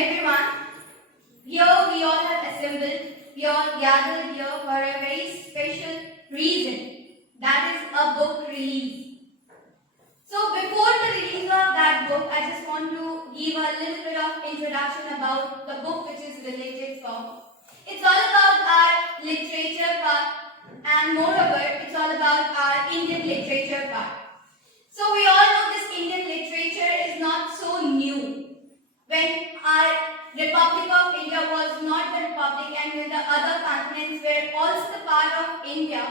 everyone. Here we all have assembled. We all gathered here for a very special reason. That is a book release. So before the release of that book, I just want to give a little bit of introduction about the book which is related from. It's all about our literature part, and moreover, it's all about our Indian literature part. So we all know this Indian literature is not so new. When our Republic of India was not the Republic, and when the other continents were also the part of India,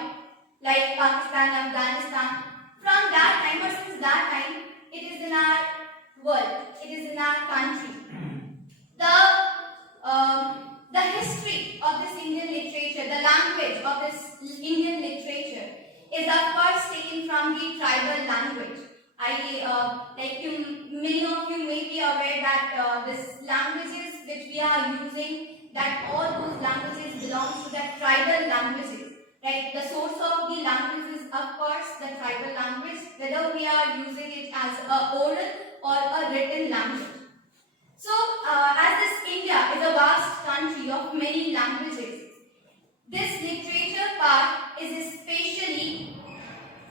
like Pakistan, Afghanistan, from that time or since that time, it is in our world, it is in our country. The history of this Indian literature, the language of this Indian literature is of course taken from the tribal language. Many of you may be aware that these languages which we are using, that all those languages belong to the tribal languages. Right? The source of the language is of course the tribal language, whether we are using it as a oral or a written language. So, as this India is a vast country of many languages, this literature part is especially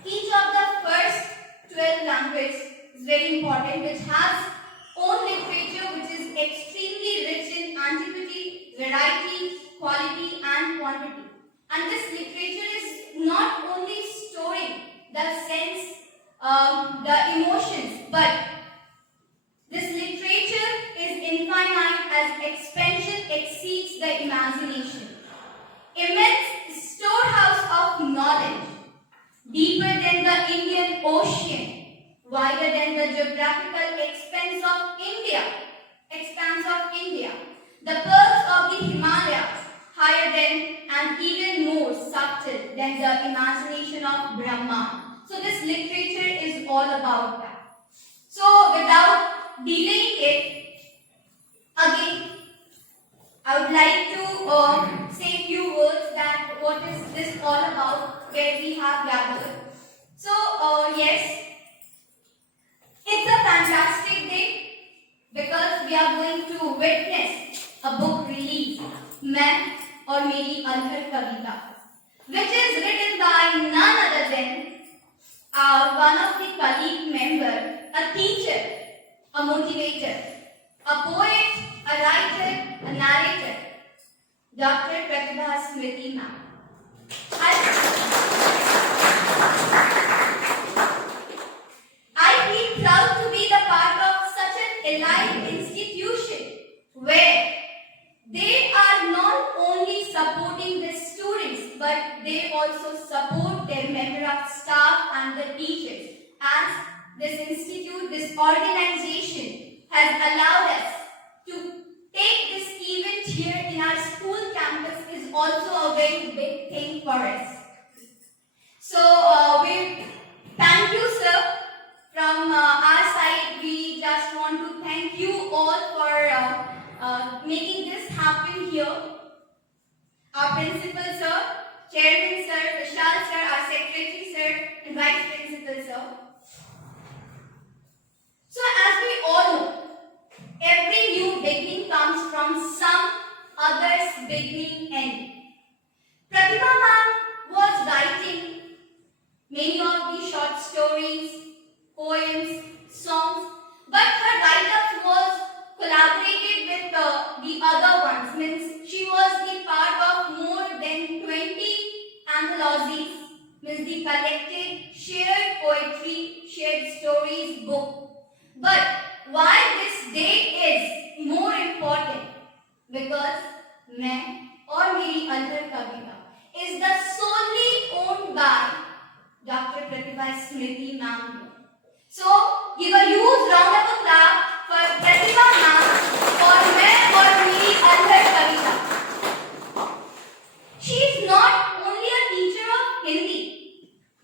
each of the first 12 languages is very important, which has own literature which is extremely rich in antiquity, variety, quality and quantity. And this literature is not only storing the sense, the emotions, but this literature is infinite as expansion exceeds the imagination. Immense storehouse of knowledge, deeper than the Indian Ocean, wider than the geographical expanse of India, the pearls of the Himalayas, higher than and even more subtle than the imagination of Brahma. So this literature is all about that. So without delaying it, again, I would like to say a few words that what is this all about, where we have gathered. So yes, it's a fantastic day because we are going to witness a book release, Main or Meri Alhar Kavita, which is written by none other than one of the colleague member, a teacher, a motivator, a poet, a writer, a narrator, Dr. Pratibha Smriti ma'am. I feel proud to be the part of such an elite institution where they are not only supporting the students, but they also support their member of staff and the teachers. As this institute, this organization has allowed us to take this event here in our school campus is also a very big thing for us. So we thank you, sir. From our side, we just want to thank you all for making this happen here. Our principal sir, chairman sir, Vishal sir, our secretary sir, and vice principal sir. So as we all know, every new beginning comes from some other's beginning end. Pratibha ma'am was writing many of the short stories, poems, songs, but her write-up was collaborated with the other ones. Means she was the part of more than 20 anthologies, means the collected shared poetry, shared stories book. But why this day is more important? Because Main or Meri Alhar Kavita is the solely owned by Dr. Pratibha Smriti ma'am. So give a huge round of applause for Pratibha ma'am for Main or Meri Alhar Kavita. She is not only a teacher of Hindi.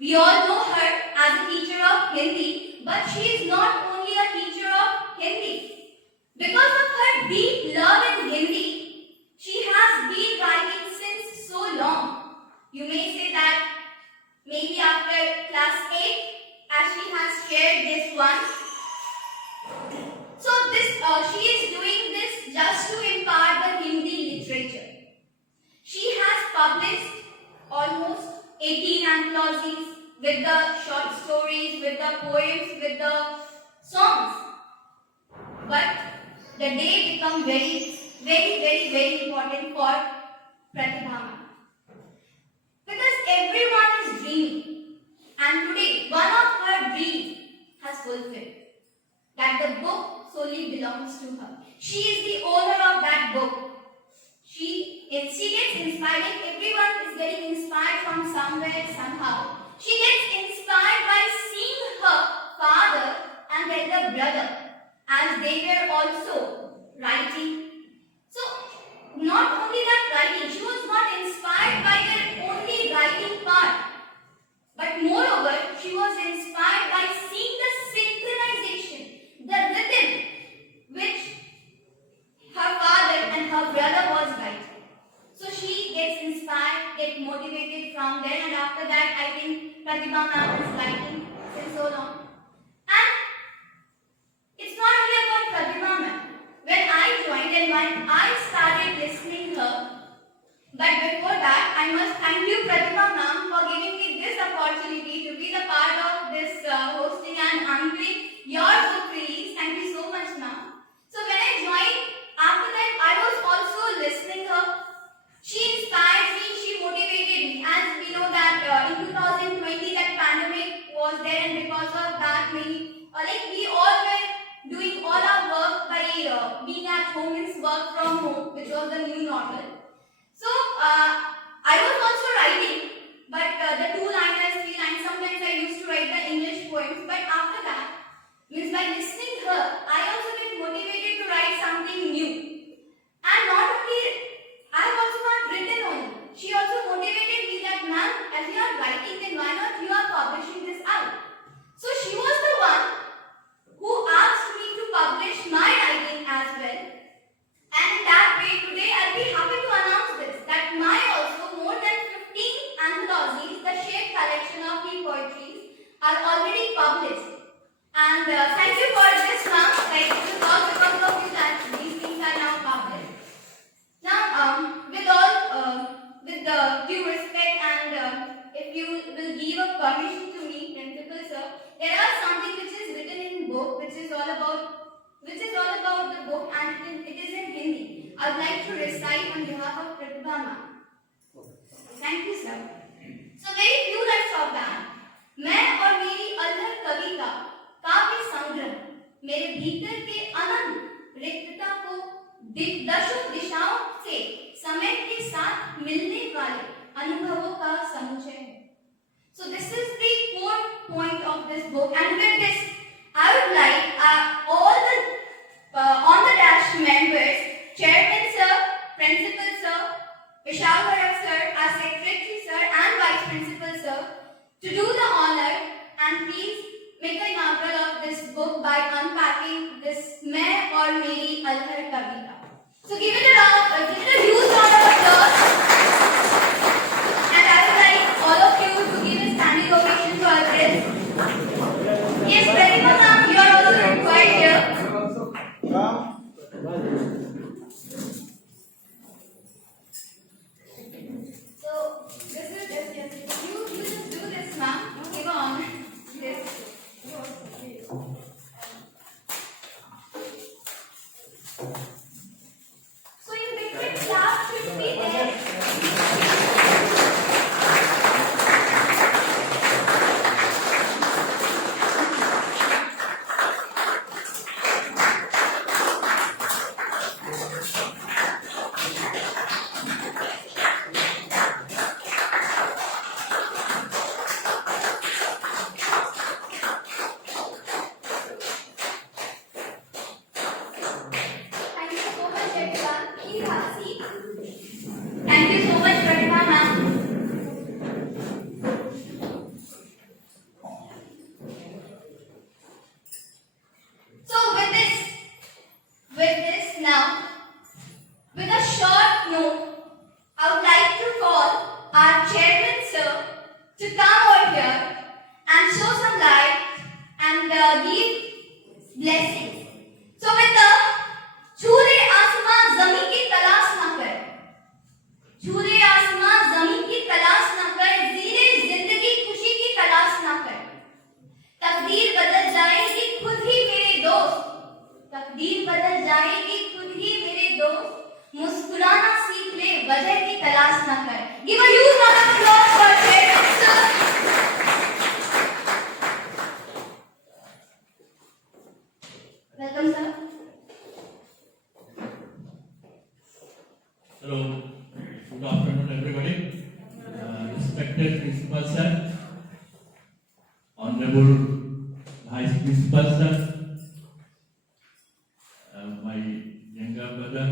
We all know her as a teacher of Hindi, but she is not only a teacher of Hindi. Because of her deep love in Hindi, she has been writing since so long. You may say that maybe after class 8, as she has shared this one. with the short stories, with the poems, with the songs. But the day become very important for Pratibha ma'am. Because everyone is dreaming, and today one of her dreams has fulfilled. That the book solely belongs to her. She is the owner of that book. She gets inspired. Everyone is getting inspired from somewhere, somehow. She gets inspired by seeing her father and the elder brother as they were also writing. So, not only that writing, she was not inspired by their only writing part. But moreover, she was inspired by seeing the synchronization, the rhythm which her father and her brother was writing. So she gets inspired, gets motivated from there, and after that I think Pratibha ma'am is writing since so long. And it's not only about Pratibha ma'am. When I joined and when I started listening her, but before that I must thank you Pratibha ma'am for giving me this opportunity to be the part of this hosting and unveiling your book release. Thank you so much ma'am. So when I joined, after that I was also listening her. She inspired me, she motivated me. As we know that in 2020 that pandemic was there, and because of that we all were doing all our work by being at home, means work from home, which was the new normal. So I was also writing, but the 2-liners, 3 lines, sometimes I used to write the English poems. But after that, means by listening her, I also get motivated to write something new. And not only I have also not written only. She also motivated me that ma'am, as you are writing, then why not you are publishing this out? So she was the one who asked me to publish my writing as well. And in that way, today I'll be happy to announce this, that my also more than 15 anthologies, the shape collection of the poetries, are already published. And thank you for this ma'am. Like it is all because of you that these things are now published. Now, with the due respect, and if you will give a permission to me, Principal Sir, there are something which is written in book, which is all about the book, and it is in Hindi. I would like to recite on behalf of Pratibha ma'am. Thank you, sir. So very few lines of that. मैं और मेरी अल्हड़ कविता काव्य संग्रह मेरे भीतर के अनंत रिक्तता को दशों दिशाओं से समय के साथ मिलने वाले अनुभवों का समुच्चय है. So this is the fourth point of this book, and with this I would like all the on the dash members, Chairman Sir, Principal Sir, Vishal Bharat Sir, our Secretary Sir and Vice Principal Sir, to do the honor and please make an inaugural of this book by unpacking this मैं और मेरी अल्हड़ कविता. So give it a huge round of applause. And I would like all of you to give a standing ovation to our guests. Yes, Pratibha ma'am, you are also required here. So this is yes. You just do this, ma'am. Give on this. So in between class should be there. Thank you जाएगी खुद ही मेरे दोस्त, मुस्कुराना सीख ले, वजह की तलाश न कर। Give a huge round of applause for Jayant sir. Welcome sir. Hello, good afternoon everybody. Respected Principal Sir, Honorable Vice Principal Sir, my younger brother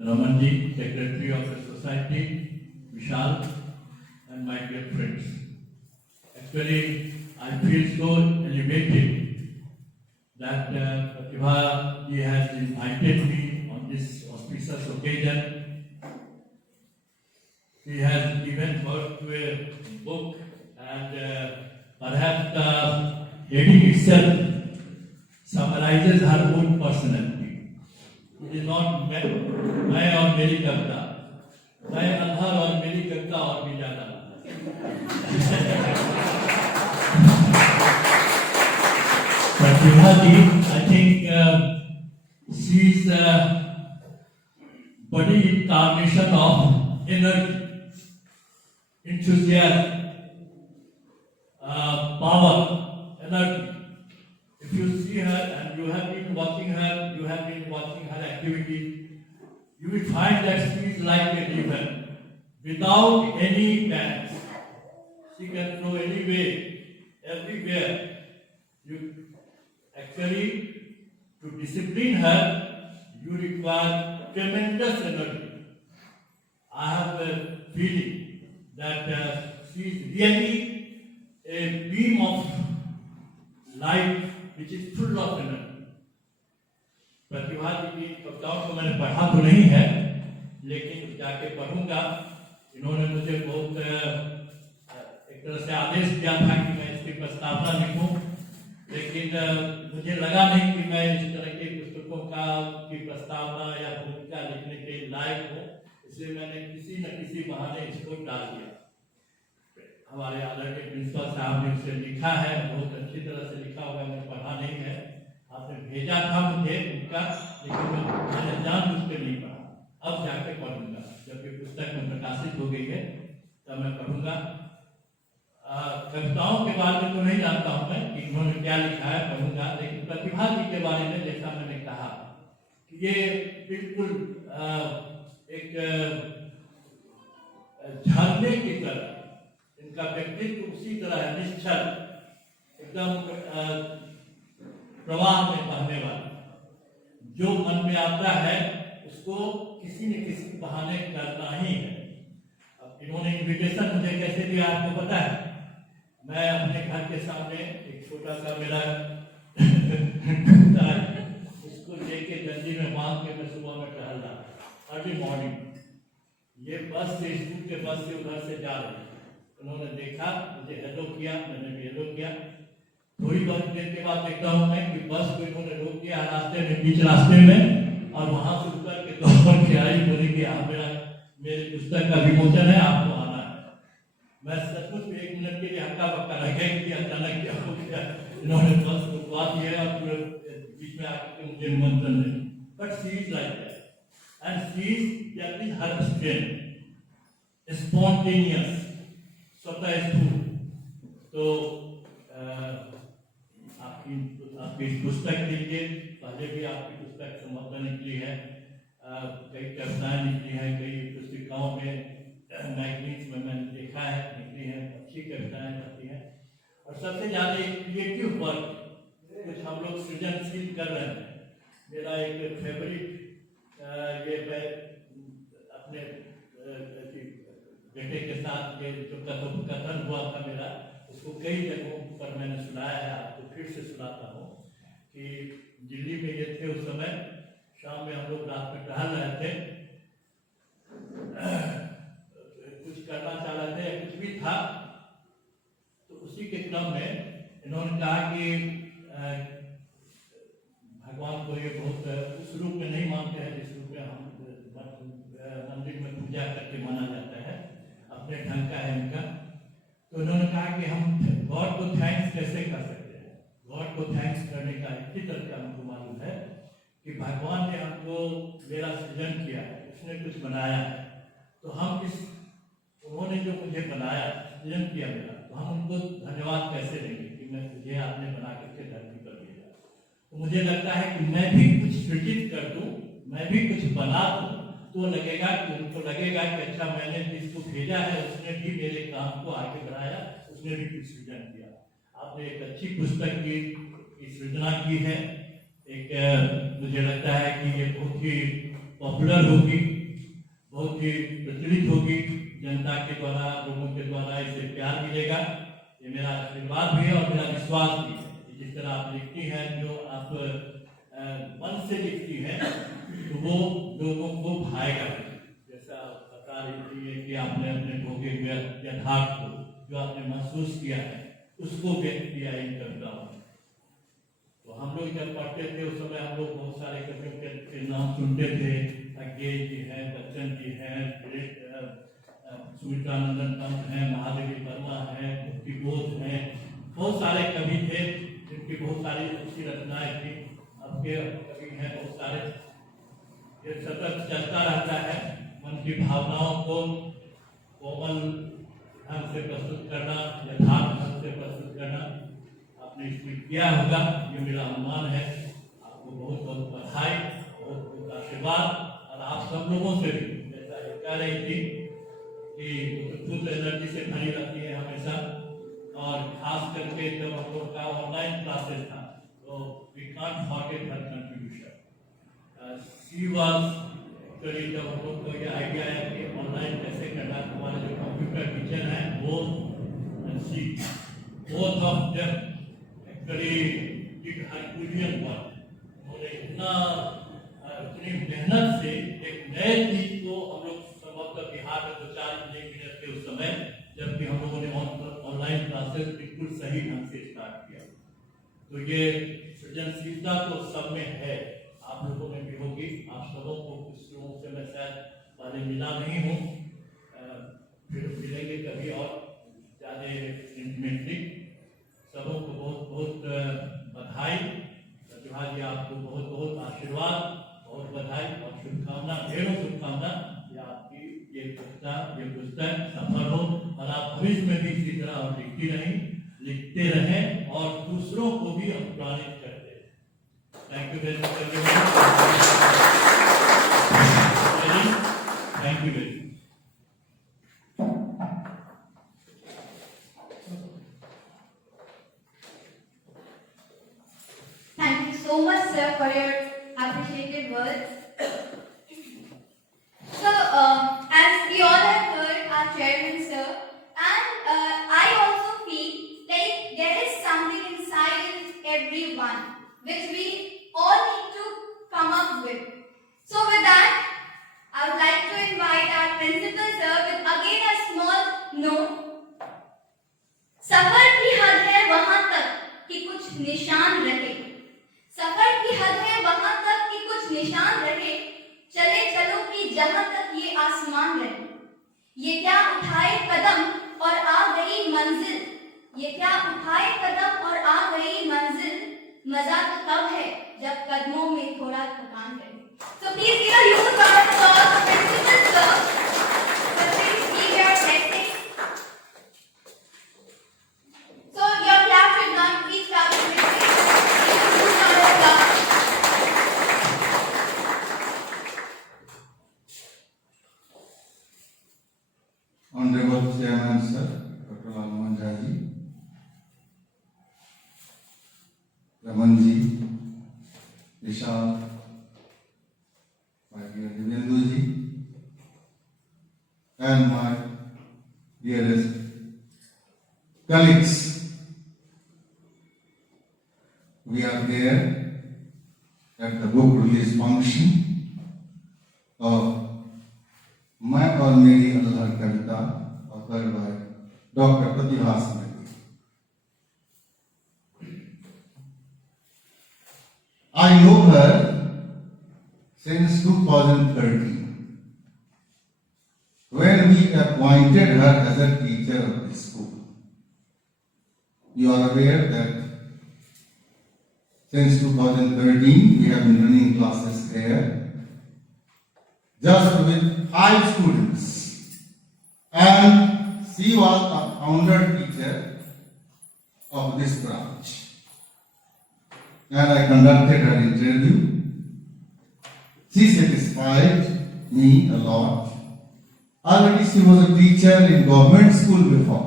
Ramanji, Secretary of the Society, Vishal, and my dear friends. Actually, I feel so elevated that Pratibha ji has invited me on this auspicious occasion. She has given birth to a book, and perhaps the heading itself summarizes her own personality. It is not मैं और मेरी कविता, मैं अंधर और मेरी कविता और भी ज्यादा। Pratibha ji, I think she is a body incarnation of energy, enthusiasm, power, energy. If you see her and you have been watching her activity, you will find that she is like a river without any banks. She can flow anywhere, everywhere. You actually, to discipline her, you require tremendous energy. I have a feeling that she is really a beam of light which is full of energy. प्रतिभा जी की कविताओं को मैंने पढ़ा तो नहीं है, लेकिन जाके पढ़ूंगा। इन्होंने मुझे बहुत एक तरह से आदेश दिया था कि मैं इसकी प्रस्तावना लिखूं, लेकिन मुझे लगा नहीं कि मैं इस तरह की पुस्तकों की प्रस्तावना या भूमिका लिखने के लायक हूँ, इसलिए मैंने किसी न किसी बहाने इसको डाल दिया। हमारे आदरणीय प्रिंसिपल साहब ने उसे लिखा है, बहुत अच्छी तरह से लिखा हुआ, मैंने पढ़ा नहीं है। आपने भेजा था मुझे उनका, लेकिन मैंने जानबूझ के नहीं पढ़ा। अब जाके पढ़ूंगा, जब ये पुस्तक में प्रकाशित हो गई है तब मैं पढ़ूंगा। कविताओं के बारे में तो नहीं जानता हूँ मैं कि उन्होंने क्या लिखा है, पढ़ूंगा। लेकिन प्रतिभा जी के बारे में जैसा मैंने कहा कि ये बिल्कुल एक झरने की तरह, इनका व्यक्तित्व उसी तरह है, निश्चल, एकदम प्रवाह में बहने वाला। जो मन में आता है उसको किसी न किसी बहाने करना ही है। अब इन्होंने इन्विटेशन मुझे कैसे दिया आपको पता है? मैं अपने घर के सामने एक छोटा सा मेरा उसको लेके जल्दी में बांध के मैं सुबह में टहल रहा, अर्ली मॉर्निंग। ये बस से, स्कूल के बस से उधर से जा रहे, उन्होंने देखा, मुझे हेलो किया, मैंने भी हेलो किया। थोड़ी बहुत देर के बाद देखता हूँ मैं कि बस को इन्होंने रोक दिया रास्ते में, बीच रास्ते में, और वहां से उतर के दौड़ के आई, बोली कि आप मेरी पुस्तक का विमोचन है, आपको आना है। मैं सचमुच एक मिनट के लिए हक्का बक्का रह गया कि अचानक क्या हो गया, इन्होंने बस रुकवा दिया और पूरे बीच में आके मुझे निमंत्रण दे। But she is like that, and she is her strength, spontaneous, स्वतः स्फूर्त। तो आपकी पुस्तक के लिए पहले भी आपकी पुस्तक समाप्त निकली है, कई कविताएं निकली हैं, कई पुस्तिकाओं में, मैगजीन्स में मैंने देखा है निकली हैं, अच्छी कविताएं आती हैं। और सबसे ज़्यादा क्रिएटिव वर्क कुछ हम लोग सृजनशील कर रहे हैं। मेरा एक फेवरेट, ये मैं अपने बेटे के साथ ये जो कथन हुआ था मेरा, उसको कई जगहों पर मैंने सुनाया है, आपको फिर से सुनाता हूँ कि दिल्ली में ये थे उस समय, शाम में हम लोग रात में टहल रहे थे, कुछ करना चाह रहे थे, कुछ भी था, तो उसी के क्रम में इन्होंने कहा कि भगवान को ये बहुत उस रूप में नहीं मानते हैं जिस रूप में हम मंदिर में पूजा करके माना जाता है, अपने ढंग का है इनका। तो उन्होंने कहा कि हम गॉड को थैंक्स कैसे कर सकते हैं। गॉड को थैंक्स करने का इसी तरह का हमको मालूम है कि भगवान ने हमको मेरा सृजन किया है, उसने कुछ बनाया है, तो हम इस उन्होंने जो मुझे बनाया, सृजन किया मेरा, तो हम उनको धन्यवाद कैसे देंगे कि मैं मुझे आपने बना करके धरती पर भेजा। तो मुझे लगता है कि मैं भी कुछ सृजित कर दूं, मैं भी कुछ बना दूं, तो लगेगा कि उनको लगेगा कि अच्छा मैंने जिसको भेजा है उसने भी मेरे काम को आगे बढ़ाया, उसने भी कुछ सृजन किया। आपने एक अच्छी पुस्तक की सृजना की है। एक मुझे लगता है कि ये बहुत ही पॉपुलर होगी, बहुत ही प्रचलित होगी, जनता के द्वारा, लोगों के द्वारा इसे प्यार मिलेगा। ये मेरा आशीर्वाद भी है और मेरा विश्वास भी है कि जिस तरह आप लिखती हैं, जो आप मन से लिखती हैं, तो वो लोगों को भाएगा। जैसा बता रही थी कि आपने अपने भोगे हुए यथार्थ को, जो आपने महसूस किया है, उसको व्यक्त किया इन कविताओं में। तो हम लोग जब पढ़ते थे उस समय हम लोग बहुत सारे कवियों के नाम सुनते थे। अज्ञेय जी हैं, बच्चन जी हैं, सुमित्रानंदन पंत हैं, महादेवी वर्मा हैं, मुक्ति बोध हैं, बहुत सारे कवि थे जिनकी बहुत सारी अच्छी रचनाएं थी। अब के कवि हैं बहुत सारे। ये सतत चलता रहता है, मन की भावनाओं को कोमल ढंग से प्रस्तुत करना, यथार्थ ढंग से प्रस्तुत करना। आपने इसमें किया होगा, ये मेरा अनुमान है। आपको बहुत बहुत बधाई, बहुत बहुत आशीर्वाद। और आप सब लोगों से भी, जैसा ये कह रही थी कि खुद एनर्जी से भरी रहती है हमेशा, और खास करके जब हम लोग का ऑनलाइन क्लासेस था, तो we can't forget her contribution. She was actually, जब हम लोग को ये आइडिया है कि ऑनलाइन कैसे करना, हमारे जो कंप्यूटर टीचर हैं वो she, both of them actually did herculean work. उन्होंने इतनी मेहनत से एक नए चीज को हम लोग संभवतः बिहार में 2-4 इंजीनियर थे उस समय, जबकि हम लोगों ने ऑनलाइन क्लासेस बिल्कुल सही ढंग से स्टार्ट किया। तो ये सृजनशीलता तो सब में है, आप लोगों में भी होगी। आप सबों को, कुछ लोगों से मैं शायद पहले मिला नहीं हूँ, फिर मिलेंगे कभी और ज़्यादा इंटीमेटली। सबों को बहुत बहुत बधाई। प्रतिभा जी, आपको बहुत बहुत आशीर्वाद, बहुत बधाई और शुभकामना, ढेरों शुभकामना कि आपकी ये पुस्तक सफल हो और आप भविष्य में भी इसी तरह और लिखते रहें और दूसरों को भी अनुप्राणित करते रहें। Thank you very much everyone. Thank you very much. Thank you so much, sir, for your appreciative words. So, as we all have heard our chairman, sir, and I also feel like there is something inside everyone which we all need to come up with. So, with that, I would like to invite our principal, sir, with again a small note. सफर की हद है वहां तक कि कुछ निशान रहे, सफर की हद है वहां तक कि कुछ निशान रहे, चले चलो कि जहां तक ये आसमान रहे। ये क्या उठाए कदम और आ गई मंजिल, ये क्या उठाए कदम और आ गई मंजिल, मजा तो तब है जब कदमों में थोड़ा थकान रहे। So please give a huge round of applause to Principal Sir. So please give your blessing. So your clap is done. Please clap for Principal. Huge round of applause. Honorable Chairman Sir, Dr. Laluman Jhaji, Raman ji, Vishal, my dear Divyendra ji, and my dearest colleagues. We are there at the book release function of मैं और मेरी अल्लाह कविता, authored by Dr. Pratibha Smriti. I know her since 2013, when we appointed her as a teacher of the school. You are aware that since 2013 we have been running classes here, just with 5 students. And she was a founder teacher of this branch. And I conducted her interview. She satisfied me a lot. Already she was a teacher in government school before.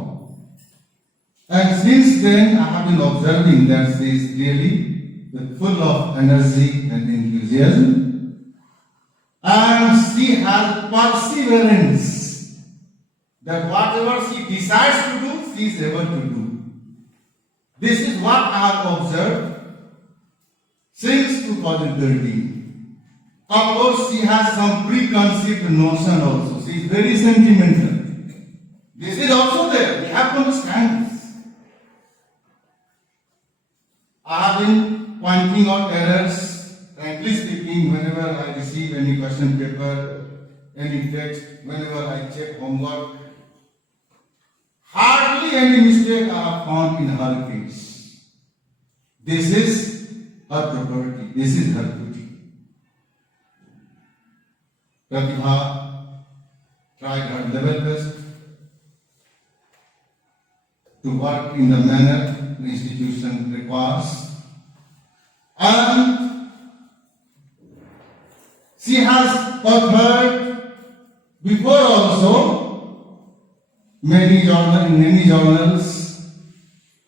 And since then I have been observing that she is really full of energy and enthusiasm. And she has perseverance that whatever she decides to do, she is able to do. This is what I have observed since 2013. Of course, she has some preconceived notion also. She is very sentimental. This is also there. We have to understand this. I have been pointing out errors. Frankly speaking, whenever I receive any question paper, any text, whenever I check homework, hardly any mistake I have found in her case. This is her property. This is her duty. Pratibha tried her level best to work in the manner the institution requires. And she has authored before also many journals,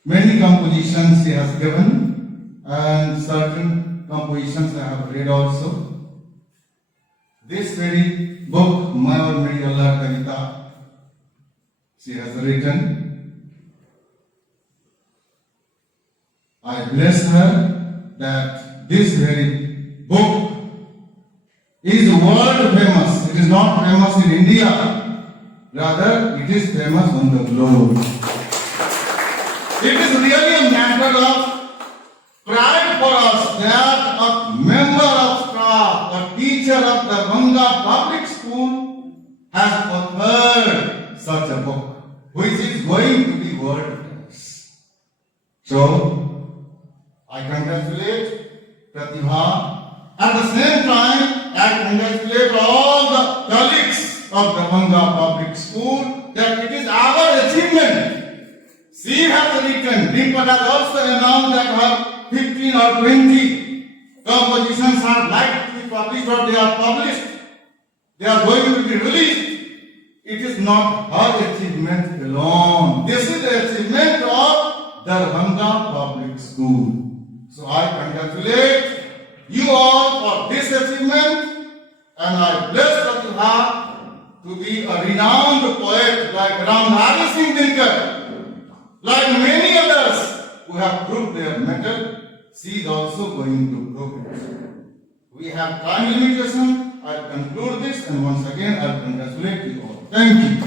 many compositions she has given, and certain compositions I have read also. This very book, Mayor Meri Allah Kavita, she has written. I bless her that this very book is world famous. It is not famous in India, rather it is famous on the globe. It is really a matter of pride for us that a member of staff, a teacher of the Darbhanga Public School has authored such a book, which is going to be world famous. So, I congratulate Pratibha. At the same time, I congratulate all the colleagues of Darbhanga Public School that it is our achievement. She has written, Dimple has also announced that her 15 or 20 compositions are likely to be published or they are published. They are going to be released. It is not her achievement alone. This is the achievement of Darbhanga Public School. So I congratulate you all for this achievement, and I bless Pratibha to be a renowned poet like Ram Hari Singh Dinkar, like many others who have proved their mettle. She is also going to prove it. We have time limitation. I'll conclude this, and once again I'll congratulate you all. Thank you.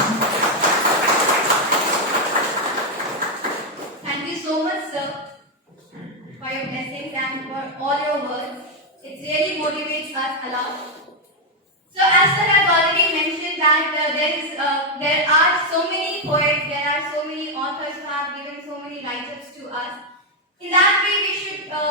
Thank you so much, sir, for your blessings and for all your words. It really motivates us a lot. So, as sir has already mentioned that there are so many poets, there are so many authors who have given so many write-ups to us. In that way, we should, for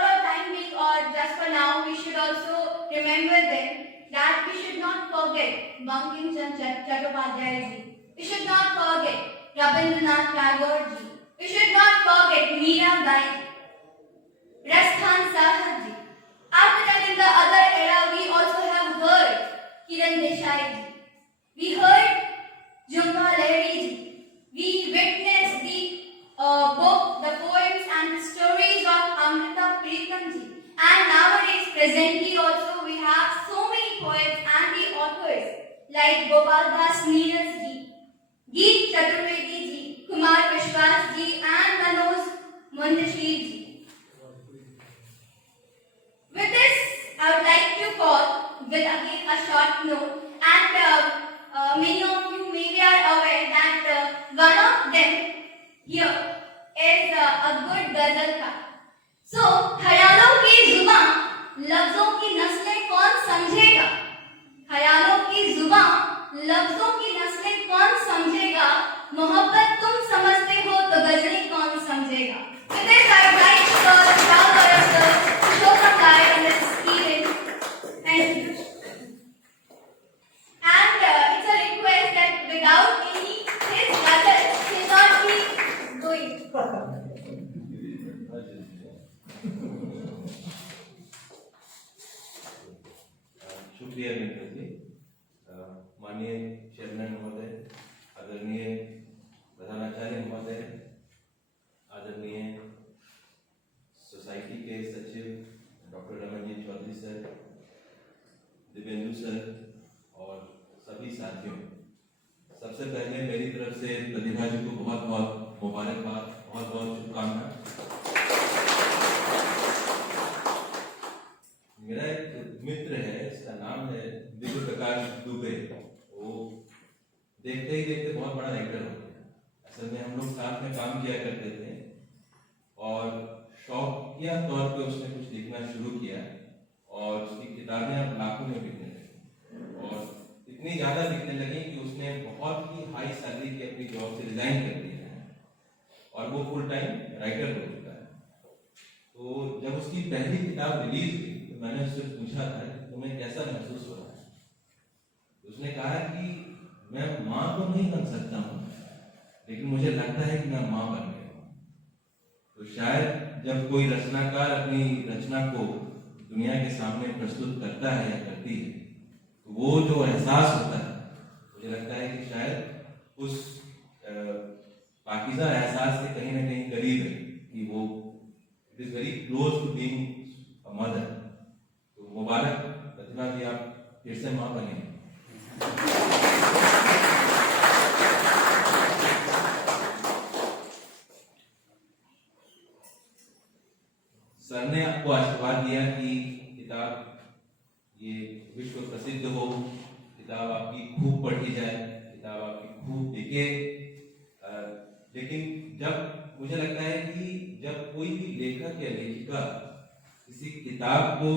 our time being or just for now, we should also remember them that we should not forget Bankim Chandra Chattopadhyay ji. We should not forget Rabindranath Tagore ji. We should not forget Mirabai, Rasthan Sahib ji. After that, in the other era, we also have heard Kiran Desai ji. We heard Jhumpa Lahiri ji. We witnessed the book, the poems and the stories of Amrita Pritam ji. And nowadays, presently also, we have so many poets and the authors like Gopal Das Neeraj ji, Geet Chaturvedi ji, Kumar Vishwas ji, and Manoj Mundashir ji. With this, I would like to call with again a short note, and many of you maybe are aware that one of them here is a good ghazal ka. So, ख्यालों की जुबां लफ्जों की नस्लें कौन समझेगा? ख्यालों की जुबां लफ्जों की नस्लें कौन समझेगा? मोहब्बत तुम समझते हो तो गजलें कौन समझेगा? With this, I would like to call Shah Gaurav sir to show some शुक्रिया मित्र जी। माननीय चेयरमैन महोदय, आदरणीय प्रधानाचार्य महोदय, आदरणीय सोसाइटी के सचिव doctor Ramanjeet Chaudhary sir, Divyendu sir और सभी साथियों, सबसे पहले मेरी तरफ से प्रतिभा जी को बहुत बहुत मुबारकबाद, बहुत बहुत शुभकामनाएं। मेरा एक मित्र है, इसका नाम है दिव्य प्रकाश दुबे। वो देखते ही देखते बहुत बड़ा राइटर हो गया। असल में हम लोग साथ में काम किया करते थे और शौकिया तौर पे उसने कुछ लिखना शुरू किया और उसकी किताबें अब लाखों में बिकने लगी और इतनी ज्यादा बिकने लगी कि उसने बहुत ही हाई सैलरी की अपनी जॉब से रिजाइन कर दिया है और वो फुल टाइम राइटर हो चुका है। तो जब उसकी पहली किताब रिलीज हुई तो मैंने उससे पूछा था कि तुम्हें कैसा महसूस हो रहा है। उसने कहा कि मैं माँ तो नहीं बन सकता हूँ, लेकिन मुझे लगता है कि मैं माँ बन गया हूँ। तो शायद जब कोई रचनाकार अपनी रचना को दुनिया के सामने प्रस्तुत करता है या करती है, तो वो जो एहसास होता है, मुझे लगता है कि शायद उस पाकीज़ा एहसास से कहीं ना कहीं करीब है कि वो it is very close to being a mother. तो मुबारक प्रतिभा जी, आप फिर से माँ बने। सर ने आपको आशीर्वाद दिया कि किताब ये विश्व प्रसिद्ध हो, किताब आपकी खूब पढ़ी जाए, किताब आपकी खूब बिके। लेकिन जब मुझे लगता है कि जब कोई भी लेखक या लेखिका किसी किताब को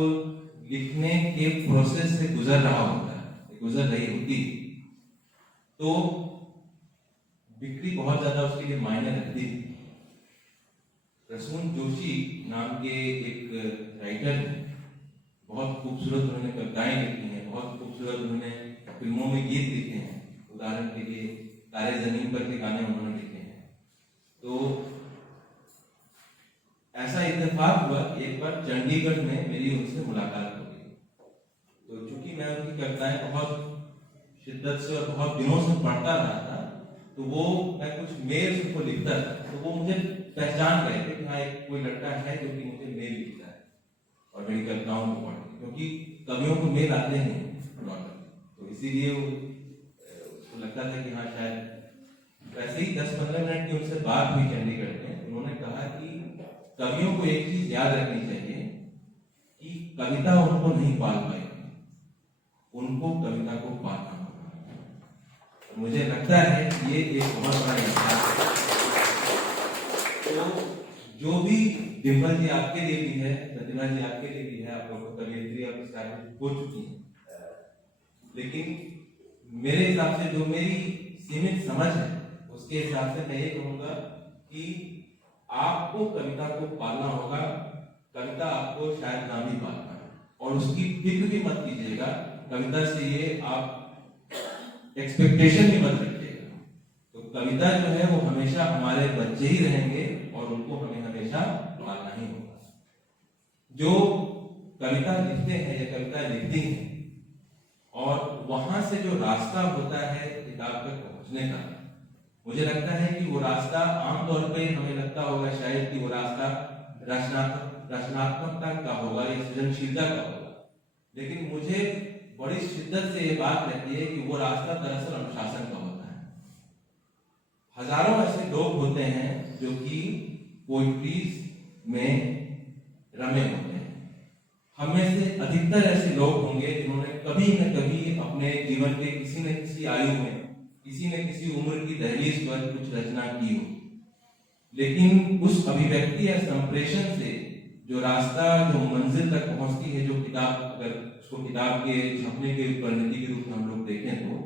लिखने के प्रोसेस से गुजर रहा होता है, गुजर रही होती, तो बिक्री बहुत ज्यादा उसके लिए मायने रखती है। प्रसून जोशी नाम के एक राइटर हैं, बहुत खूबसूरत उन्होंने कविताएं लिखी हैं, बहुत खूबसूरत उन्होंने फिल्मों में गीत लिखे हैं। उदाहरण के लिए तारे जमीन पर के गाने उन्होंने लिखे हैं। तो ऐसा इत्तेफाक हुआ, एक बार चंडीगढ़ में मेरी उनसे मुलाकात हो गई। तो चूंकि मैं उनकी कविताएं बहुत शिद्दत से और बहुत दिनों से पढ़ता रहा था, तो वो मैं कुछ मेल उनको लिखता था, तो वो मुझे पहचान गए थे कि हाँ एक कोई लड़का है जो कि मुझे मेल लिखता है और मेरी कविताओं को पढ़ के, क्योंकि कवियों को मेल आते हैं तो इसीलिए उसको लगता था कि हाँ शायद। वैसे ही 10-15 मिनट की उनसे बात हुई चंडीगढ़ में। उन्होंने कहा कि कवियों को एक चीज याद रखनी चाहिए कि कविता उनको नहीं पाल पाएगी, उनको कविता को पालना होगा। तो मुझे लगता है कि ये एक बहुत बड़ा एहसास है। तो जो भी डिम्पल जी आपके लिए भी है, प्रतिभा जी आपके लिए भी है, आप लोग कवियत्री आपकी शादी हो चुकी है, लेकिन मेरे हिसाब से जो मेरी सीमित समझ है उसके हिसाब से मैं ये कहूँगा कि आपको कविता को पालना होगा। कविता आपको शायद ना भी पाल पाए और उसकी फिक्र भी मत कीजिएगा। कविता से ये आप एक्सपेक्टेशन भी मत रखिएगा। तो कविता जो है वो हमेशा हमारे बच्चे ही रहेंगे और उनको हमें हमेशा पालना ही होगा। जो कविता लिखते हैं या कविता लिखती हैं और वहां से जो रास्ता होता है किताब तक पहुंचने का, मुझे लगता है कि वो रास्ता आमतौर पे हमें लगता होगा शायद कि वो रास्ता रचनात्मकता का होगा या सृजनशीलता का होगा, लेकिन मुझे बड़ी शिद्दत से ये बात रहती है कि वो रास्ता दरअसल अनुशासन का होता है। हजारों ऐसे लोग होते हैं जो कि पोइट्रीज में रमे होते हैं। हम में से अधिकतर ऐसे लोग होंगे जिन्होंने कभी न कभी अपने जीवन के किसी न किसी आयु में, किसी न किसी उम्र की दहलीज पर कुछ रचना की हो, लेकिन उस अभिव्यक्ति या संप्रेषण से जो रास्ता, जो मंजिल तक पहुंचती है, जो किताब, अगर उसको किताब के छपने के परिणति के रूप में हम लोग देखें तो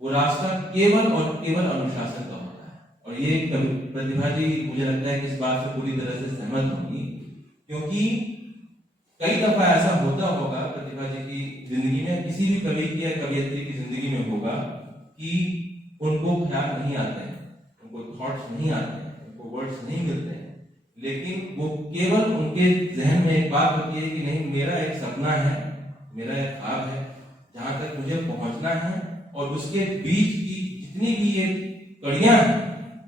वो रास्ता केवल और केवल अनुशासन का होता है। और ये प्रतिभा जी मुझे लगता है कि इस बात से पूरी तरह से सहमत होंगी, क्योंकि कई दफा ऐसा होता होगा प्रतिभा जी की जिंदगी में, किसी भी कवि की या कवियत्री की जिंदगी में होगा कि उनको ख्याल नहीं आते हैं, उनको थॉट्स नहीं आते हैं, उनको वर्ड्स नहीं मिलते हैं, लेकिन वो केवल उनके जहन में एक बात होती है कि नहीं, मेरा एक सपना है, मेरा एक ख्वाब है जहां तक मुझे पहुंचना है, और उसके बीच की जितनी भी ये कड़ियां हैं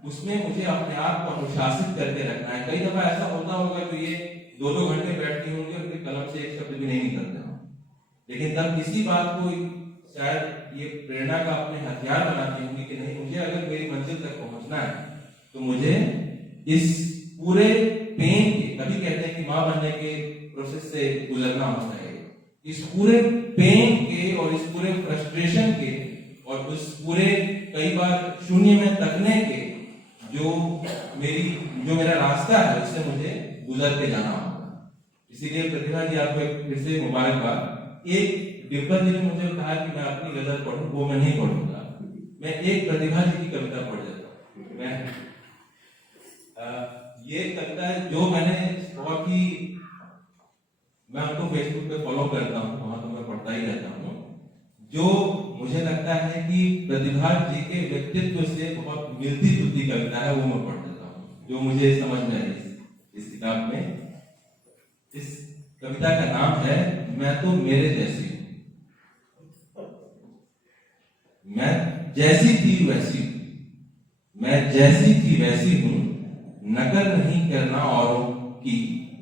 उसमें मुझे अपने आप को अनुशासित करके रखना है। कई दफा ऐसा होता होगा कि ये 2-2 घंटे बैठती होंगी और फिर कलम से एक शब्द भी नहीं निकलते हों, लेकिन तब किसी बात को शायद ये प्रेरणा का अपने हथियार बनाती होंगी कि नहीं, मुझे अगर मेरी मंजिल तक पहुंचना है तो मुझे इस पूरे पेन के, कभी कहते हैं कि मां बनने के प्रोसेस से गुजरना होता है, इस पूरे पेन के और इस पूरे फ्रस्ट्रेशन के और उस पूरे कई बार शून्य में तकने के जो मेरा रास्ता है उससे मुझे गुजर के जाना होगा। इसीलिए प्रतिभा जी आपको फिर से मुबारकबाद। एक डिब्बन जी ने मुझे कहा कि मैं अपनी गजल पढ़ूं, वो मैं नहीं पढ़ूंगा, मैं एक प्रतिभा जी की कविता पढ़ देता हूं। मैं ये कविता है जो मैंने बहुत ही, मैं उनको फेसबुक पे फॉलो करता हूँ, वहां तो मैं पढ़ता ही रहता हूँ, जो मुझे लगता है कि प्रतिभा जी के व्यक्तित्व से बहुत मिलती जुलती कविता है, वो मैं पढ़ देता हूँ जो मुझे समझ में आई इस किताब में। इस कविता का नाम है मैं तो मेरे जैसी हूं। मैं जैसी थी वैसी हूं, मैं जैसी थी वैसी हूं, नकल नहीं करना औरों की,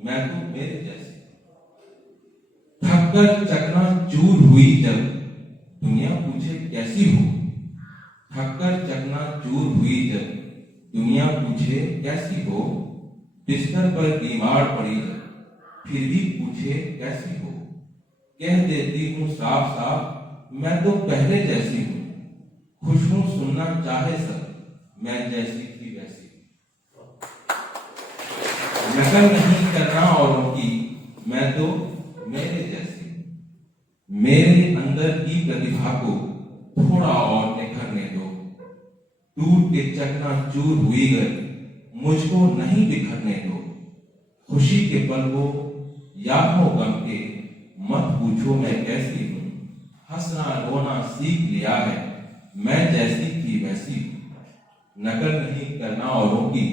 मैं तो मेरे जैसी। थककर चकनाचूर हुई जब दुनिया पूछे कैसी हो, थककर चकनाचूर हुई जब दुनिया पूछे कैसी हो, बिस्तर पर बीमार पड़ी जब फिर भी पूछे कैसी हो, कह देती हूँ साफ साफ मैं तो पहले जैसी हूँ, खुश हूँ सुनना चाहे सब मैं जैसी थी वैसी। नकल नहीं करना औरों की, मैं तो मेरे जैसी हूं। मेरे अंदर की प्रतिभा को थोड़ा और निखरने दो, टूट के चकनाचूर हुई गई मुझको नहीं बिखरने दो। खुशी के पल हो या हो गम के, मत पूछो मैं कैसी हूं, हंसना रोना सीख लिया है मैं जैसी थी वैसी हूं। नकल नहीं करना औरों की,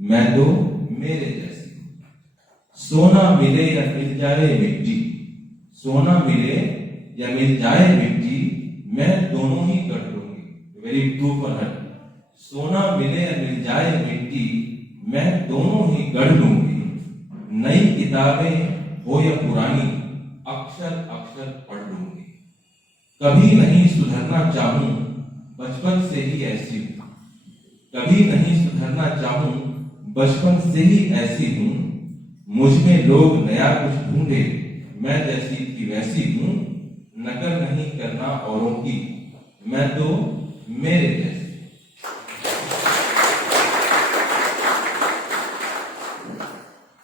मैं तो मेरे जैसी हूं। सोना मिले या मिल जाए मिट्टी, सोना मिले या मिल जाए मिट्टी, मैं दोनों ही गढ़ लूंगी। Very true for her. सोना मिले या मिल जाए मिट्टी, मैं दोनों ही गढ़ लूंगी। नई किताबें हो या पुरानी, अक्षर अक्षर पढ़ लूंगी। कभी नहीं सुधरना चाहूं, बचपन से ही ऐसी हूं। कभी नहीं सुधरना चाहूं, बचपन से ही ऐसी हूं। मुझ में लोग नया कुछ ढूंढे, मैं जैसी थी वैसी हूं। नकल नहीं करना औरों की, मैं तो मेरे जैसी।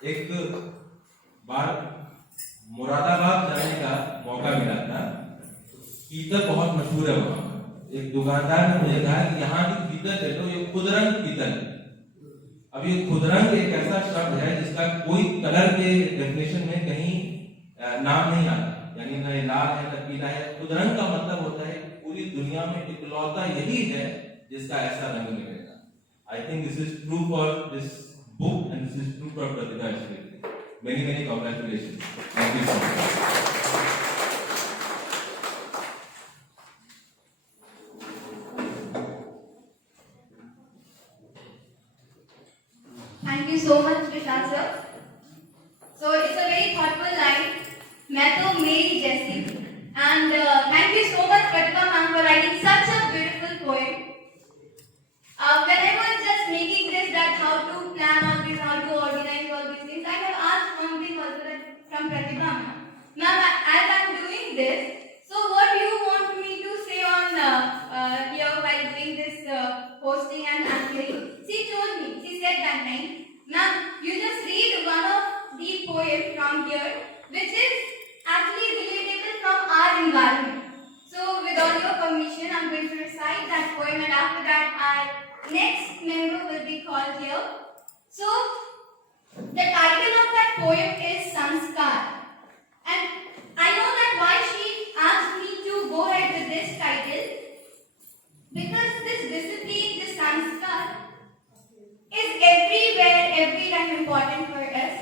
एक बार मुरादाबाद जाने का मौका मिला था। पीतल बहुत मशहूर है वहां पर। एक दुकानदार ने मुझे कहा कि यहाँ की पीतल ले लो, ये खुदरंग पीतल। अब ये खुदरंग एक ऐसा शब्द है जिसका कोई कलर के डेफिनेशन में कहीं नाम नहीं आता, यानी न लाल है न पीला है। खुदरंग का मतलब होता है कि पूरी दुनिया में इकलौता यही है जिसका ऐसा रंग मिलेगा। I think this is true for this book and this is true for Pratibha actually. Many congratulations. Thank you so much. Thank you so much, Vishal sir. So it's a very thoughtful line. मैं तो मेरी जैसी. And thank you so much, Pratibha ma'am, for writing such a beautiful poem. When I was just making this, that how to plan all this, how to organize all these things, I have asked one thing also that from Pratibha ma'am. Ma'am, as I'm doing this, so what do you want me to say on here while doing this posting and answering? She told me, she said that time, ma'am, you just read one of the poem from here, which is actually relatable from our environment. So with all your permission, I'm going to recite that poem, and after that our next member will be called here. So, the title of that poem is Sanskar. And I know that why she asked me to go ahead with this title. Because this discipline, this Sanskar, is everywhere, every time important for us.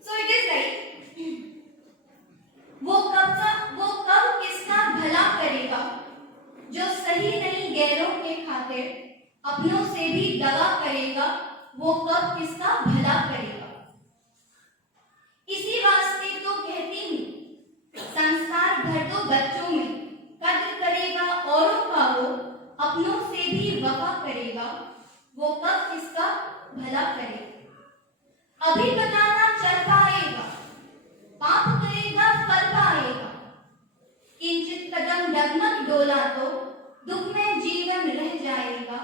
So it is like, वो कब किसका जाएगा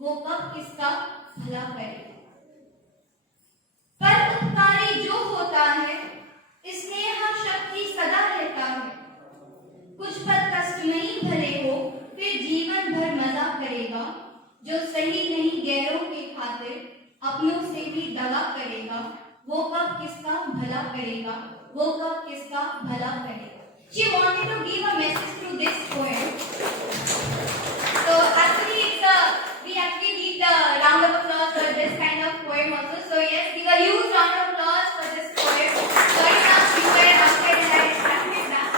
वो कब किसका भला करेगा। पर उपकारी जो होता है स्नेह शक्ति सदा रहता है। कुछ पल कष्टमयी भले हो फिर जीवन भर मजा करेगा। जो सही नहीं गैरों के खातिर अपनों से भी दगा करेगा वो कब किसका भला करेगा, वो कब किसका भला करेगा। She wanted to give a message through this poem. So actually we actually need the round of applause for this kind of poem also. So yes, give a huge round of applause for this poem. Sorry now you were outside and I distracted that.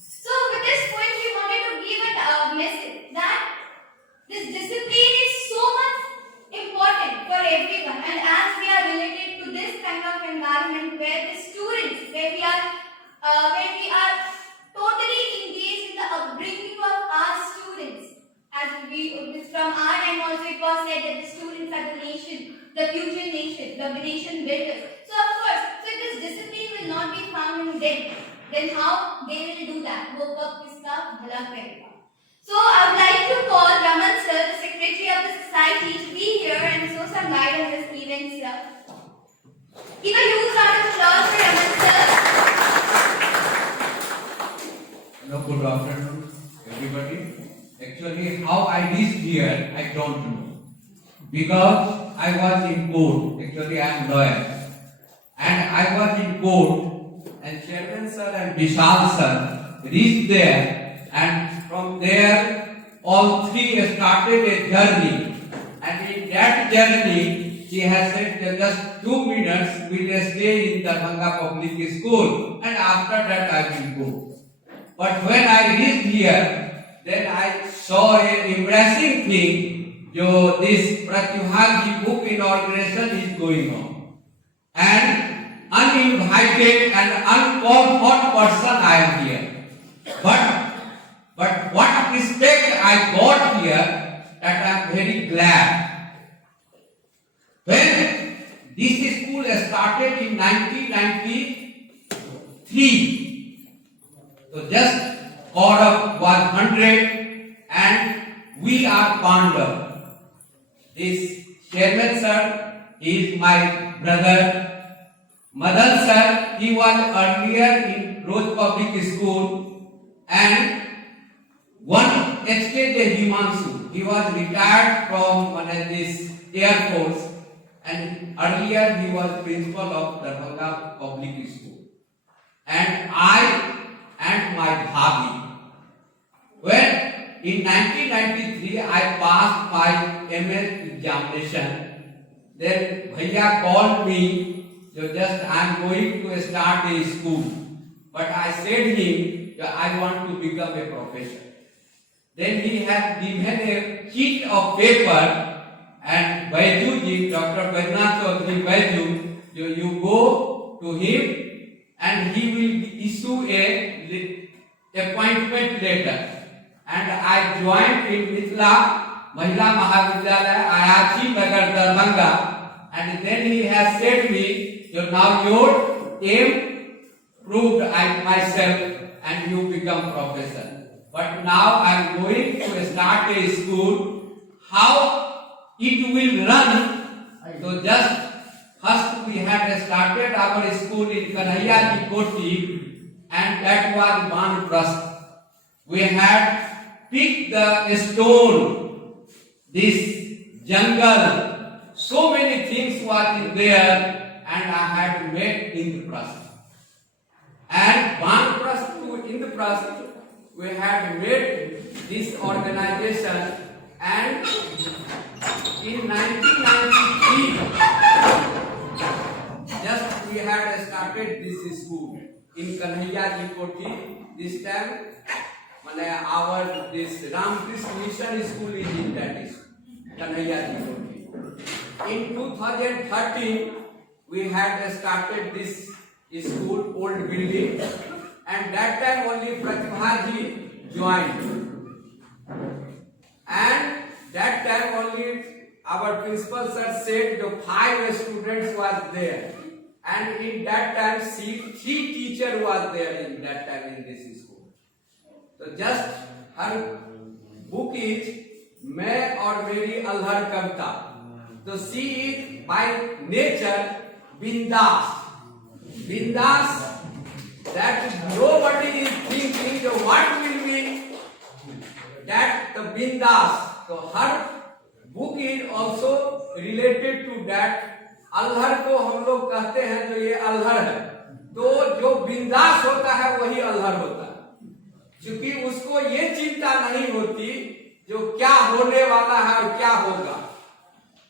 So with this poem she wanted to give it a message that this discipline is so much important for everyone, and as we are related to this kind of environment where the students, where we are totally engaged in the upbringing of our students, as from our time also it was said that the students are the nation, the future nation, the nation builders. So of course, so if this discipline will not be found in them, then how they will do that? वो कब किसका भला करेगा? So I would like to call Raman sir, the secretary of the society, to be here and show some light on this event, sir. Give a huge round of applause for Raman sir. Hello, good afternoon, everybody. Actually, how I reached here, I don't know. Because I was in court, actually I am lawyer. And I was in court, and Chairman sir and Vishal sir reached there, and from there, all three started a journey. And in that journey, she has said that just 2 minutes we will stay in Darbhanga Public School, and after that I will go. But when I reached here, then I saw an embarrassing thing. This Pratibha book inauguration is going on, and uninvited and uncalled for person I am here. But what respect I got here, that I am very glad. When this school started in 1993. So just Kaurav was 100 and we are Pandav. This chairman sir, he is my brother. Madan sir, he was earlier in Rose Public School, and one HK Himanshu, he was retired from this Air Force, and earlier he was principal of Darbhanga Public School. And I and my bhabi. When in 1993 I passed my MS examination, then Bhaiya called me, so just I am going to start a school. But I said him that I want to become a professor. Then he had given a sheet of paper, and Baijuji, Dr. Vaidnath Chaudhary Baiju, you go to him and he will issue a appointment letter. And I joined in Mithila Mahila Mahavidyalaya, Ayachi Nagar, Darbhanga, and then he has said me, now your aim proved I myself and you become professor. But now I am going to start a school. How it will run? So just first we had started our school in Kanhaiya Ji Koti, and that was Banprasth. We had picked the stone, this jungle, so many things was in there, and I had made Indraprasth. And Banprasth to Indraprasth, we had made this organization, and in 1993, just we had started this school in Kanhaiya Ji Koti. This time, our this Ramakrishna Mission School is in that school, Kanhaiya Ji Koti. In 2013, we had started this school, old building, and that time only Pratibha Ji joined. And that time only our principal sir said the 5 students was there, and in that time 3 teachers was there in that time in this school. So just her book is मैं और मेरी अल्हड़ कविता। तो सी is by nature बिंदास, बिंदास, that nobody is thinking that what will be that the bindas. So her book is also related to that. अल्हड़ को हम लोग कहते हैं तो ये अल्हड़ है, तो जो बिंदास होता है वही अल्हड़ होता है, क्योंकि उसको ये चिंता नहीं होती जो क्या होने वाला है और क्या होगा,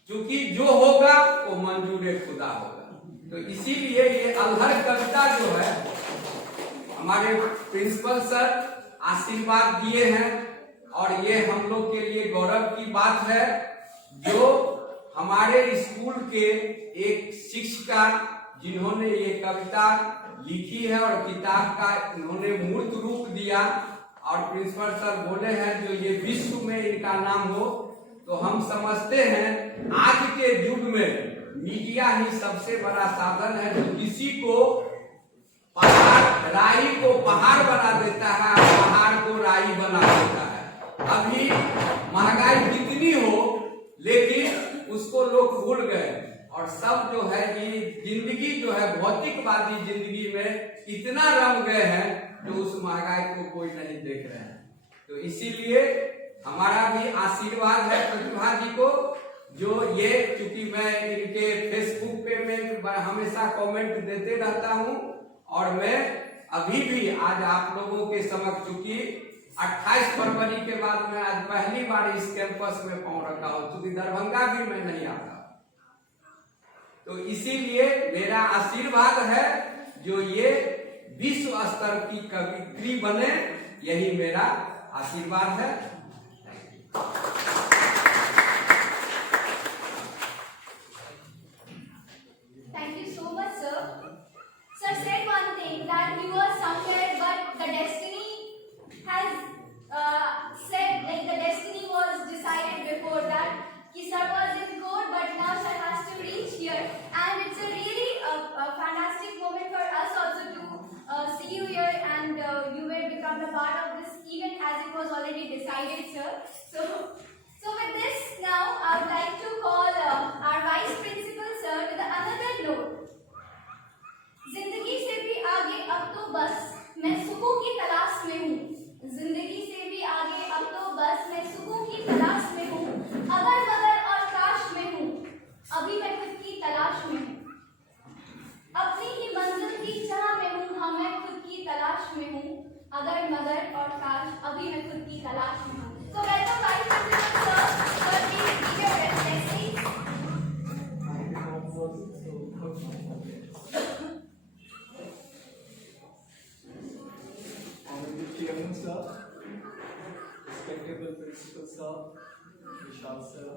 क्योंकि जो होगा वो मंजूर खुदा होगा। तो इसीलिए ये अल्हड़ कविता जो है हमारे प्रिंसिपल सर आशीर्वाद दिए हैं, और ये हम लोग के लिए गौरव की बात है जो हमारे स्कूल के एक शिक्षिका जिन्होंने ये कविता लिखी है और किताब का इन्होंने मूर्त रूप दिया, और प्रिंसिपल सर बोले हैं जो ये विश्व में इनका नाम हो। तो हम समझते हैं आज के युग में मीडिया ही सबसे बड़ा साधन है जो किसी को पहाड़, राई को पहाड़ बना देता है और पहाड़ को राई बना देता है। अभी महंगाई कितनी हो लेकिन उसको लोग भूल गए, और सब जो है कि जिंदगी जो है भौतिकवादी जिंदगी में इतना रम गए हैं जो उस महंगाई को कोई नहीं देख रहे हैं। तो इसीलिए हमारा भी आशीर्वाद है प्रतिभा जी को, जो ये चूंकि मैं इनके फेसबुक पे में हमेशा कमेंट देते रहता हूँ, और मैं अभी भी आज आप लोगों के समक्ष, चूंकि 28 फरवरी के बाद मैं आज पहली बार इस कैंपस में पहुंच रखा हूं, क्योंकि दरभंगा भी मैं नहीं आता, तो इसीलिए मेरा आशीर्वाद है जो ये विश्व स्तर की कवियत्री बने, यही मेरा आशीर्वाद है। Thank you so much, sir. Sir said one thing that we were somewhere, but the destiny has said, like the destiny was decided before that. Ki sir was in court, but now sir has to reach here, and it's a really a fantastic moment for us also to see you here, and you will become a part of this event as it was already decided, sir. So with this now, I would like to call our Vice Principal sir with another note. जिंदगी से भी आगे अब तो बस मैं सुकून की तलाश में हूँ, जिंदगी से भी आगे अब तो बस मैं सुकून की तलाश में हूँ, अगर मगर और काश में हूँ, अभी मैं खुद की तलाश में हूँ, अपनी ही मंजिल की चाह में हूँ, हाँ मैं खुद की तलाश में हूँ, अगर मगर और काश अभी मैं खुद की तलाश में हूँ। So welcome Vice Principal sir, sir please give your blessings. Honorable Chairman sir, respectable Principal sir, Vishal sir,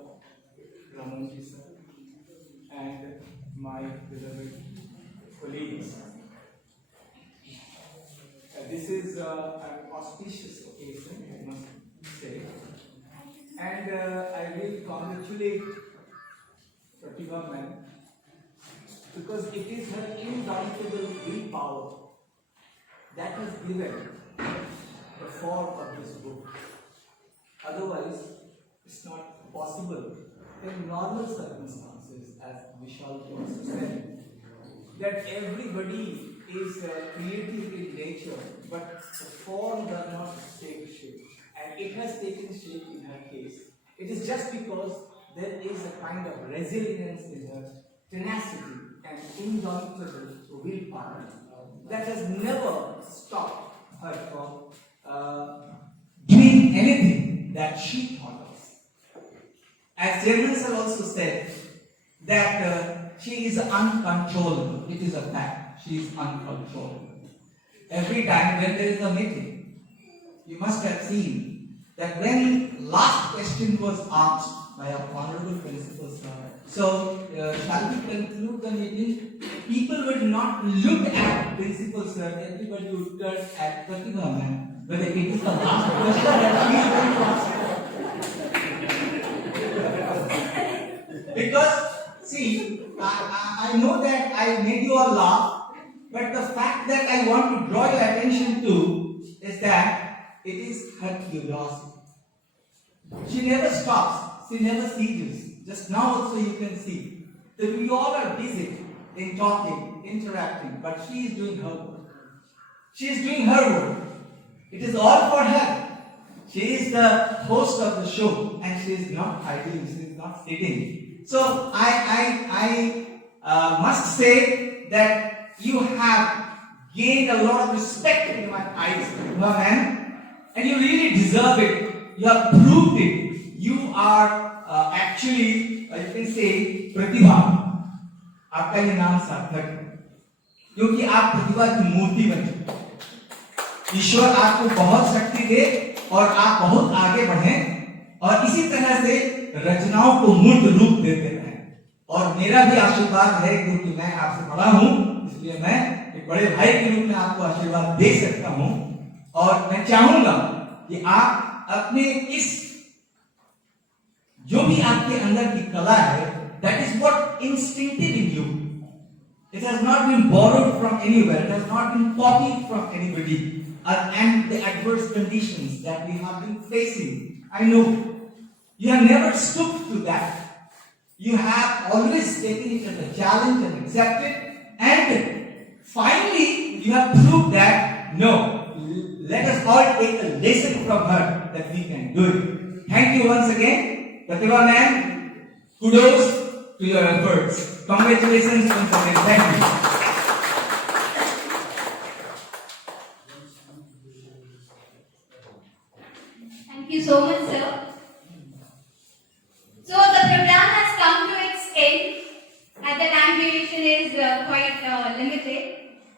Ramanji sir, and my beloved colleagues. This is an auspicious occasion, I must say, and I will congratulate Pratibha ma'am because it is her indomitable willpower that has given the form of this book. Otherwise, it's not possible in normal circumstances, as Vishal also said, that everybody is creative in nature, but the form does not take shape. And it has taken shape in her case. It is just because there is a kind of resilience in her, tenacity and indomitable willpower that has never stopped her from doing anything that she thought of. As Chairman sir also said, that she is uncontrollable. It is a fact. She is uncontrollable. Every time when there is a meeting, you must have seen that when last question was asked by our honorable principal sir, so shall we conclude the meeting? People would not look at principal sir, everybody would turn at Pratibha ma'am, whether it is the last question that she is going to ask. Because, see, I know that I made you all laugh, but the fact that I want to draw your attention to is that it is her curiosity. She never stops. She never ceases. Just now also you can see that we all are busy in talking, interacting, but she is doing her work. She is doing her work. It is all for her. She is the host of the show and she is not idling, she is not sitting. So I must say that you have gained a lot of respect in my eyes, man, and you really deserve it. You have proved it. You are actually, you can say, प्रतिभा. आपका ये नाम सार्थक है क्योंकि आप प्रतिभा की मूर्ति बन चुके हैं. ईश्वर आपको बहुत शक्ति दे और आप बहुत आगे बढ़ें और इसी तरह से रचनाओं को मूर्त रूप देते रहें. और मेरा भी आशीर्वाद है क्योंकि मैं आपसे बड़ा हूं, इसलिए मैं एक बड़े भाई के रूप में आपको आशीर्वाद दे सकता हूं. और मैं चाहूंगा कि आप अपने इस जो भी आपके अंदर की कला है, that is what instinctive in you. It has not been borrowed from anywhere. It has not been copied from anybody. And the adverse conditions that we have been facing, I know you have never stooped to that. You have always taken it as a challenge and accepted. And finally, you have proved that no, let us all take a lesson from her that we can do it. Thank you once again, Pratibha ma'am. Kudos to your efforts. Congratulations once again. Thank you. Thank you so much, sir. So the program has come to its end, and the time duration is quite limited.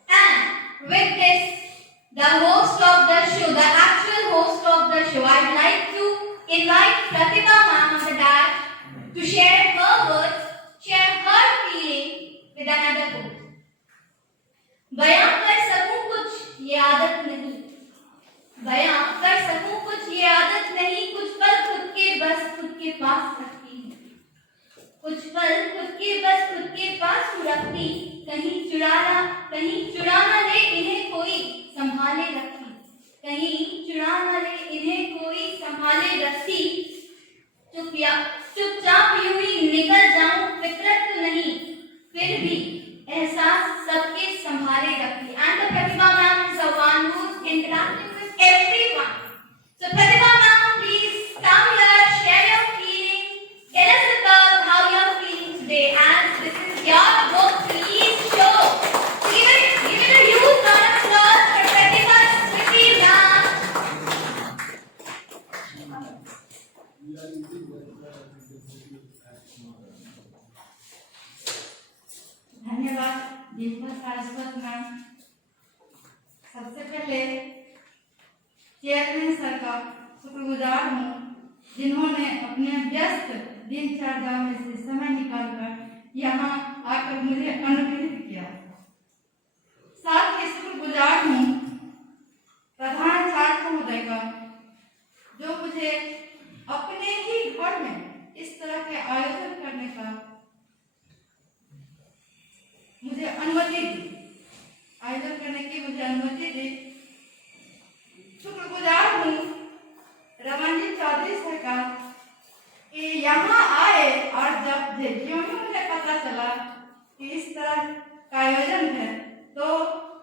And with this, the host of the show, the actual host of the show, I'd like to invite Pratibha ma'am on the dais to share her words, share her feeling with another quote. बयां कर सकूं कुछ ये आदत नहीं, बयां कर सकूं कुछ ये आदत नहीं, कुछ पल खुद के बस खुद के पास रखती हूँ, कुछ पल खुद के बस खुद के पास रखती, कहीं चुरा ना ले इन्हें कोई संभाले रखती, कहीं चुरा ना ले इन्हें कोई संभाले रखती, चुपचाप यूं ही निकल जाऊं फितरत नहीं, फिर भी एहसास सबके संभाले रखती. And the Pratibha ma'am is the one who's interacting with everyone. So Pratibha ma'am, please come here, share your feeling, tell us about how you're feeling today. And this is your book, please show. Give it a huge round of applause for Pratibha Smriti ma'am. धन्यवाद दीपक Saraswat ma'am. सबसे पहले chairman sir का शुक्रगुजार हूँ जिन्होंने अपने व्यस्त दिनचर्या में से समय निकालकर यहाँ आकर मुझे अनुग्रहित किया. साथ ही शुक्रगुजार हूँ प्रधान छात्र महोदय का जो मुझे अपने ही घर में इस तरह के आयोजन करने का मुझे अनुमति दी, आयोजन करने की मुझे अनुमति दी. शुक्रगुजार हूँ रमनजीत चौधरी सर का कि यहाँ आए और जब ज्यों ही मुझे पता चला कि इस तरह का आयोजन है तो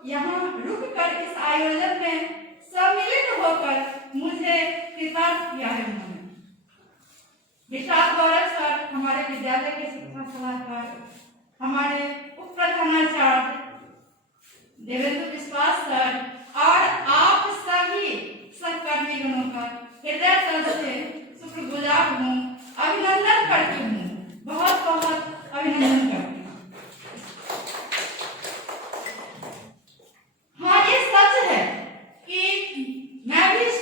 यहाँ रुक कर इस आयोजन में सम्मिलित होकर मुझे कृतार्थ किया है उन्होंने. विशाल गौरव सर हमारे विद्यालय के शिक्षा सलाहकार, हमारे उप प्रधानाचार्य देवेंद्र विश्वास सर और आप सभी सहकर्मीगणों का हृदय से शुक्रगुजार हूँ, अभिनंदन करती हूँ, बहुत बहुत अभिनंदन करती हूँ. हाँ, ये सच है कि मैं भी इस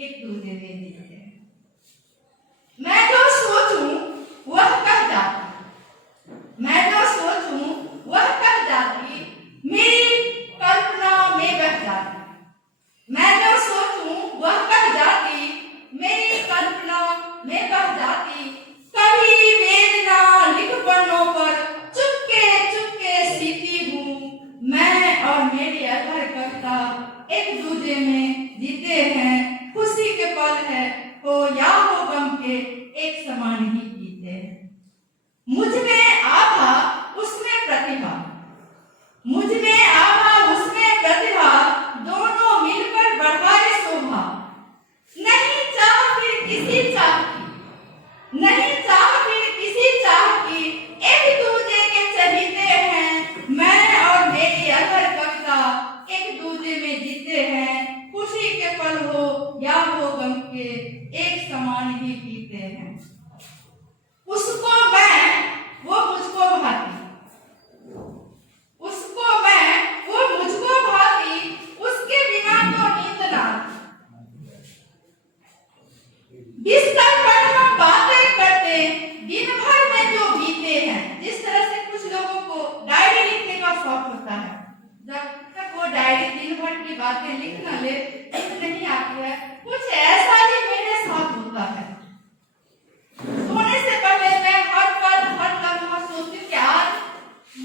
एक दूसरे में जीते हैं। मैं जो सोचूं वह कर जाती, मैं जो सोचूं वह कर जाती, मेरी कल्पना में बह जाती। मैं जो सोचूं वह कर जाती, मेरी कल्पना में बह जाती। कभी वेदना लिख पन्नों पर चुपके चुपके सीती हूँ। मैं और मेरी अधरकर्ता एक दूसरे में जीते हैं। खुशी के पल है हो या हो गम के एक समान ही जीते हैं। मुझ में आभा उसमें प्रतिभा, मुझ में आभा उसमें प्रतिभा, दोनों मिलकर बढ़ाए शोभा। नहीं चाह फिर किसी चाह की, नहीं चाह फिर किसी चाह की, एक दूसरे के चहीते हैं। मैं और मेरी अधर कविता एक दूसरे में जीते हैं। खुशी के पल हो या हो गम के एक समान ही जीते हैं। उसको मैं वो मुझको भाती, उसको मैं वो मुझको भाती, उसके बिना तो नींद ना आती। बिस्तर पर हम बातें करते दिन भर में जो बीते हैं। जिस तरह से कुछ लोगों को डायरी लिखने का शौक होता है, जब तक वो डायरी दिन भर की बातें लिख न ले नहीं आती है, कुछ ऐसा ही मेरे साथ होता है। सोने से पहले मैं हर पल हर लम्हा सोचती हूं कि आज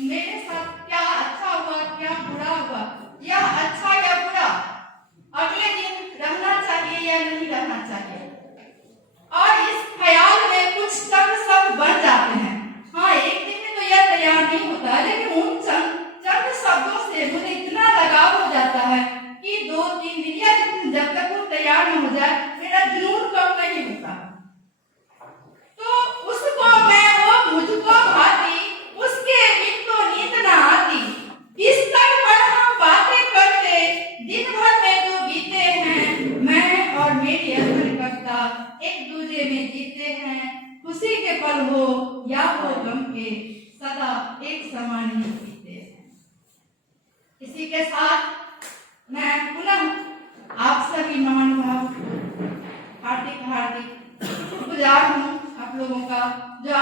मेरे साथ क्या अच्छा हुआ, क्या बुरा हुआ, या अच्छा या बुरा अगले दिन रहना चाहिए या नहीं रहना चाहिए। और इस ख्याल में कुछ शब्द बन जाते हैं। हाँ, एक दिन में तो यह तैयार नहीं होता, लेकिन उन चंद शब्दों से मुझे इतना लगाव हो जाता है कि 2-3 दिन या जब तक वो तैयार न हो जाए मेरा जुनून कम नहीं होता। तो उसको मैं वो मुझको भाती, उसके बिन तो नींद न आती। बिस्तर पर हम बातें करते दिन भर में जो बीते हैं। मैं और मेरी अधरकर्ता एक दूसरे में जीते हैं। खुशी के पल हो या हो गम के सदा एक समान ही जीते हैं। इसी के साथ मैं पुनः आप सभी महानुभाव हार्दिक हार्दिक गुजार हूँ आप लोगों का, जो